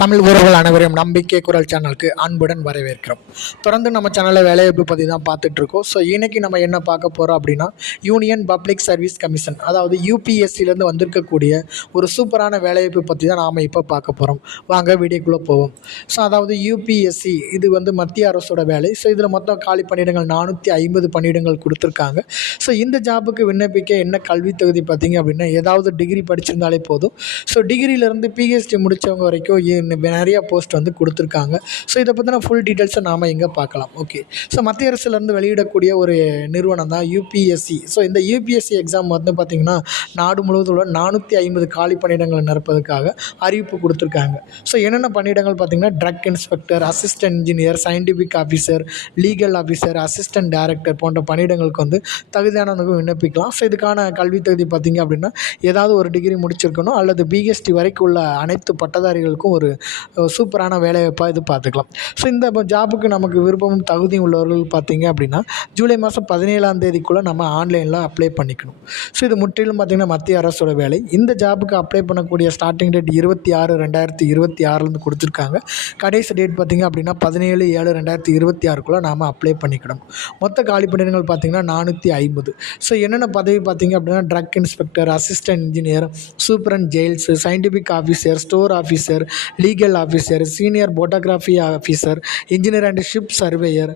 தமிழ் உறவுகள் அனைவரையும் நம்பிக்கை குரல் சேனலுக்கு அன்புடன் வரவேற்கிறோம். தொடர்ந்து நம்ம சேனலில் வேலைவாய்ப்பு பற்றி தான் பார்த்துட்ருக்கோம். ஸோ இன்றைக்கி நம்ம என்ன பார்க்க போகிறோம் அப்படின்னா, யூனியன் பப்ளிக் சர்வீஸ் கமிஷன், அதாவது யூபிஎஸ்சிலேருந்து வந்திருக்கக்கூடிய ஒரு சூப்பரான வேலைவாய்ப்பு பற்றி தான் நாம் இப்போ பார்க்க போகிறோம். வாங்க வீடியோக்குள்ளே போவோம். ஸோ அதாவது யூபிஎஸ்சி இது வந்து மத்திய அரசோட வேலை. ஸோ இதில் மொத்தம் காலி பணியிடங்கள் 450 பணியிடங்கள் கொடுத்துருக்காங்க. ஸோ இந்த ஜாபுக்கு விண்ணப்பிக்க என்ன கல்வி தகுதி பார்த்திங்க அப்படின்னா, ஏதாவது டிகிரி படிச்சிருந்தாலே போதும். ஸோ டிகிரியிலேருந்து பிஹெச்டி முடித்தவங்க வரைக்கும் நிறையா போஸ்ட் வந்து கொடுத்துருக்காங்க. ஸோ இதை பற்றின ஃபுல் டீட்டெயில்ஸை நாம் இங்கே பார்க்கலாம். ஓகே, ஸோ மத்திய அரசுலேருந்து வெளியிடக்கூடிய ஒரு நிறுவனம் தான் யூபிஎஸ்சி. ஸோ இந்த யூபிஎஸ்சி எக்ஸாம் வந்து பார்த்திங்கன்னா, நாடு முழுவதும் உள்ள 450 காலி பணியிடங்களை நிரப்பதற்காக அறிவிப்பு கொடுத்துருக்காங்க. ஸோ என்னென்ன பணியிடங்கள் பார்த்திங்கன்னா, drug inspector, assistant engineer, scientific officer, legal officer, assistant director போன்ற பணியிடங்களுக்கு வந்து தகுதியானவங்க விண்ணப்பிக்கலாம். ஸோ இதுக்கான கல்வி தகுதி பார்த்திங்க அப்படின்னா, ஏதாவது ஒரு டிகிரி முடிச்சிருக்கணும் அல்லது பிஹெச்டி வரைக்கும் உள்ள அனைத்து பட்டதாரிகளுக்கும் ஒரு சூப்பரான வேலைவாய்ப்பாக இது பார்த்துக்கலாம். ஸோ இந்த ஜாபுக்கு நமக்கு விருப்பமும் தகுதியும் உள்ளவர்கள் பார்த்திங்க அப்படின்னா, ஜூலை மாதம் 17ஆம் தேதிக்குள்ளே நம்ம ஆன்லைனில் அப்ளை பண்ணிக்கணும். ஸோ இது முற்றிலும் பார்த்திங்கன்னா மத்திய அரசோட வேலை. இந்த ஜாபுக்கு அப்ளை பண்ணக்கூடிய ஸ்டார்டிங் டேட் 26/2026 கொடுத்துருக்காங்க. கடைசி டேட் பார்த்திங்க அப்படின்னா 17/7/2026 நாம் அப்ளை பண்ணிக்கணும். மொத்த காலி பணியிடங்கள் பார்த்திங்கன்னா 450. ஸோ என்னென்ன பதவி பார்த்திங்க அப்படின்னா, drug inspector, assistant engineer, superintendent jails, scientific officer, store officer, legal officer, senior photography officer, engineer and ship surveyor,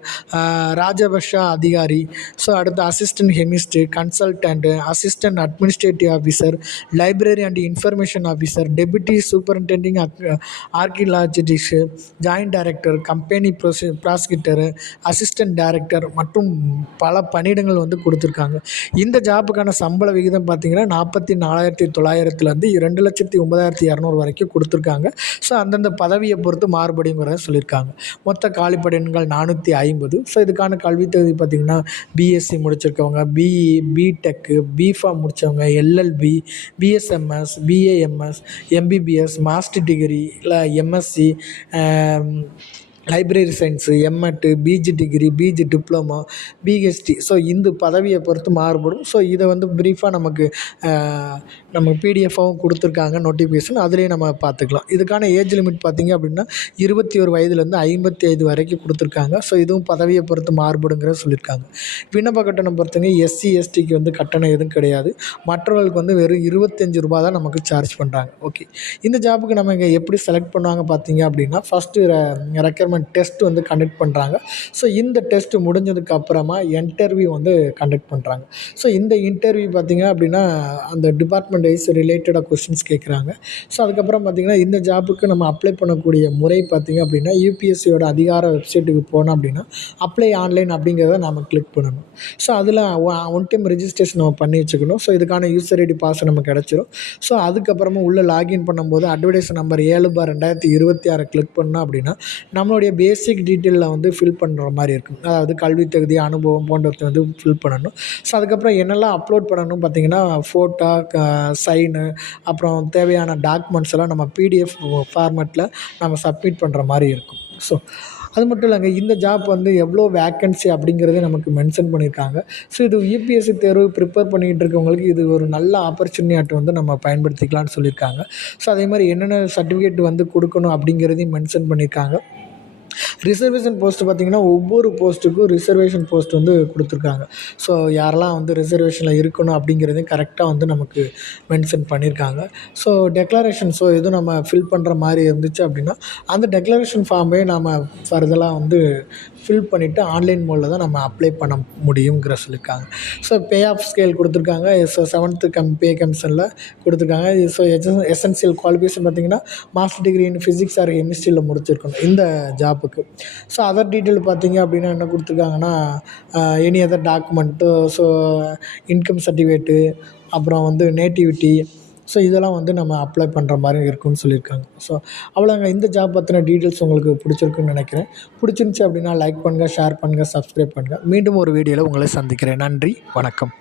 Rajapaksa அதிகாரி, ஸோ அடுத்து assistant chemistry, consultant, assistant administrative officer, library and information officer, deputy superintending archaeologist, joint director, company prosecutor, assistant director மற்றும் பல பணியிடங்கள் வந்து கொடுத்துருக்காங்க. இந்த ஜாப்புக்கான சம்பள விகிதம் பார்த்திங்கன்னா 44,900 2,09,200 வரைக்கும் கொடுத்துருக்காங்க. ஸோ அந்தந்த பதவியை பொறுத்து மாறுபடிங்கிறத சொல்லியிருக்காங்க. மொத்த காலி பணியிடங்கள் 450. ஸோ இதுக்கான கல்வி தகுதி பார்த்திங்கன்னா, பிஎஸ்சி முடிச்சிருக்கவங்க, பிஇ, பிடெக்கு, பிஃபார்ம் முடித்தவங்க, LLB, BSMS, BAMS, MBBS, master degree இல்லை MSc, library science, MEd, PG degree, PG diploma, PhD. So இந்த பதவியை பொறுத்து மாறுபடும். ஸோ இதை வந்து ப்ரீஃபாக நமக்கு பிடிஎஃபாகவும் கொடுத்துருக்காங்க நோட்டிஃபிகேஷன், அதுலேயே நம்ம பார்த்துக்கலாம். இதுக்கான ஏஜ் லிமிட் பார்த்திங்க அப்படின்னா 21 வயதுலேருந்து 55 வரைக்கும் கொடுத்துருக்காங்க. ஸோ இதுவும் பதவியை பொறுத்து மாறுபடுங்கிறத சொல்லியிருக்காங்க. விண்ணப்ப கட்டணம் பொறுத்தவங்க எஸ்சி எஸ்டிக்கு வந்து கட்டணம் எதுவும் கிடையாது. மற்றவர்களுக்கு வந்து வெறும் ₹25 தான் நமக்கு சார்ஜ் பண்ணுறாங்க. ஓகே, இந்த ஜாபுக்கு நம்ம இங்கே எப்படி செலக்ட் பண்ணுவாங்க பார்த்திங்க அப்படின்னா, ஃபஸ்ட்டு ரெக்யர்மெண்ட் டெஸ்ட் வந்து கண்டக்ட் பண்ணுறாங்க. ஸோ இந்த டெஸ்ட் முடிஞ்சதுக்கு அப்புறமா இன்டர்வியூ வந்து கண்டக்ட் பண்ணுறாங்க. ஸோ இந்த இன்டர்வியூ பார்த்திங்க அப்படின்னா, அந்த டிபார்ட்மெண்ட் வைஸ் ரிலேட்டடாக கொஸ்டின்ஸ் கேட்குறாங்க. ஸோ அதுக்கப்புறம் பார்த்திங்கன்னா, இந்த ஜாபுக்கு நம்ம அப்ளை பண்ணக்கூடிய முறை பார்த்திங்க அப்படின்னா, யூபிஎஸ்சியோட அதிகார வெப்சைட்டுக்கு போனோம் அப்படின்னா, அப்ளை ஆன்லைன் அப்படிங்கிறத நம்ம கிளிக் பண்ணணும். ஸோ அதில் ஒன் டைம் ரெஜிஸ்ட்ரேஷன் நம்ம பண்ணி வச்சுக்கணும். ஸோ இதுக்கான யூசர் ஐடி பாஸ் நமக்கு கிடச்சிரும். ஸோ அதுக்கப்புறமா உள்ளே லாகின் பண்ணும்போது அட்வர்டைஸ் நம்பர் 7/2026 கிளிக் பண்ணோம் அப்படின்னா, நம்மளுடைய பேசிக் டீட்டெயிலில் வந்து ஃபில் பண்ணுற மாதிரி இருக்கும். அதாவது கல்வி தகுதி, அனுபவம் போன்றவற்றை வந்து ஃபில் பண்ணணும். ஸோ அதுக்கப்புறம் என்னெல்லாம் அப்லோட் பண்ணணும் பார்த்திங்கன்னா, ஃபோட்டோ, சைனு, அப்புறம் தேவையான டாக்குமெண்ட்ஸ் எல்லாம் நம்ம பிடிஎஃப் ஃபார்மேட்டில் நம்ம சப்மிட் பண்ணுற மாதிரி இருக்கும். ஸோ அது மட்டும் இல்லைங்க, இந்த ஜாப் வந்து எவ்வளோ வேக்கன்சி அப்படிங்கிறதே நமக்கு மென்ஷன் பண்ணியிருக்காங்க. ஸோ இது யூபிஎஸ்சி தேர்வு ப்ரிப்பேர் பண்ணிகிட்டு இருக்கவங்களுக்கு இது ஒரு நல்ல ஆப்பர்ச்சுனிட்டி வந்து நம்ம பயன்படுத்திக்கலாம்னு சொல்லியிருக்காங்க. ஸோ அதே மாதிரி என்னென்ன சர்டிஃபிகேட் வந்து கொடுக்கணும் அப்படிங்கிறதையும் மென்ஷன் பண்ணியிருக்காங்க. ரிசர்வேஷன் போஸ்ட்டு பார்த்திங்கன்னா, ஒவ்வொரு போஸ்ட்டுக்கும் ரிசர்வேஷன் போஸ்ட் வந்து கொடுத்துருக்காங்க. ஸோ யாரெல்லாம் வந்து ரிசர்வேஷனில் இருக்கணும் அப்படிங்கிறதையும் கரெக்டாக வந்து நமக்கு மென்ஷன் பண்ணியிருக்காங்க. ஸோ டெக்ளரேஷன் எதுவும் நம்ம ஃபில் பண்ணுற மாதிரி இருந்துச்சு அப்படின்னா, அந்த டெக்ளரேஷன் ஃபார்மே நம்ம ஃபர்தராக வந்து ஃபில் பண்ணிவிட்டு ஆன்லைன் மோடில் தான் நம்ம அப்ளை பண்ண முடியுங்கிற சொல்லியிருக்காங்க. ஸோ பே ஆஃப் ஸ்கேல் கொடுத்துருக்காங்க. ஸோ 7th பே கமிஷனில் கொடுத்துருக்காங்க. ஸோ எசென்சியல் குவாலிஃபிகேஷன் பார்த்திங்கன்னா, master degree in physics or கெமிஸ்ட்ரியில் முடிச்சிருக்கணும் இந்த ஜாப்புக்கு. ஸோ அதர் டீட்டெயில் பார்த்திங்க அப்படின்னா என்ன கொடுத்துருக்காங்கன்னா, any other document, so income certificate, அப்புறம் வந்து நேட்டிவிட்டி, ஸோ இதெல்லாம் வந்து நம்ம அப்ளை பண்ணுற மாதிரி இருக்குன்னு சொல்லியிருக்காங்க. ஸோ அவ்வளோங்க, இந்த ஜாப் பற்றின டீட்டெயில்ஸ் உங்களுக்கு பிடிச்சிருக்குன்னு நினைக்கிறேன். பிடிச்சிருந்துச்சி அப்படின்னா லைக் பண்ணுங்கள், ஷேர் பண்ணுங்கள், சப்ஸ்கிரைப் பண்ணுங்கள். மீண்டும் ஒரு வீடியோவில் உங்களை சந்திக்கிறேன். நன்றி, வணக்கம்.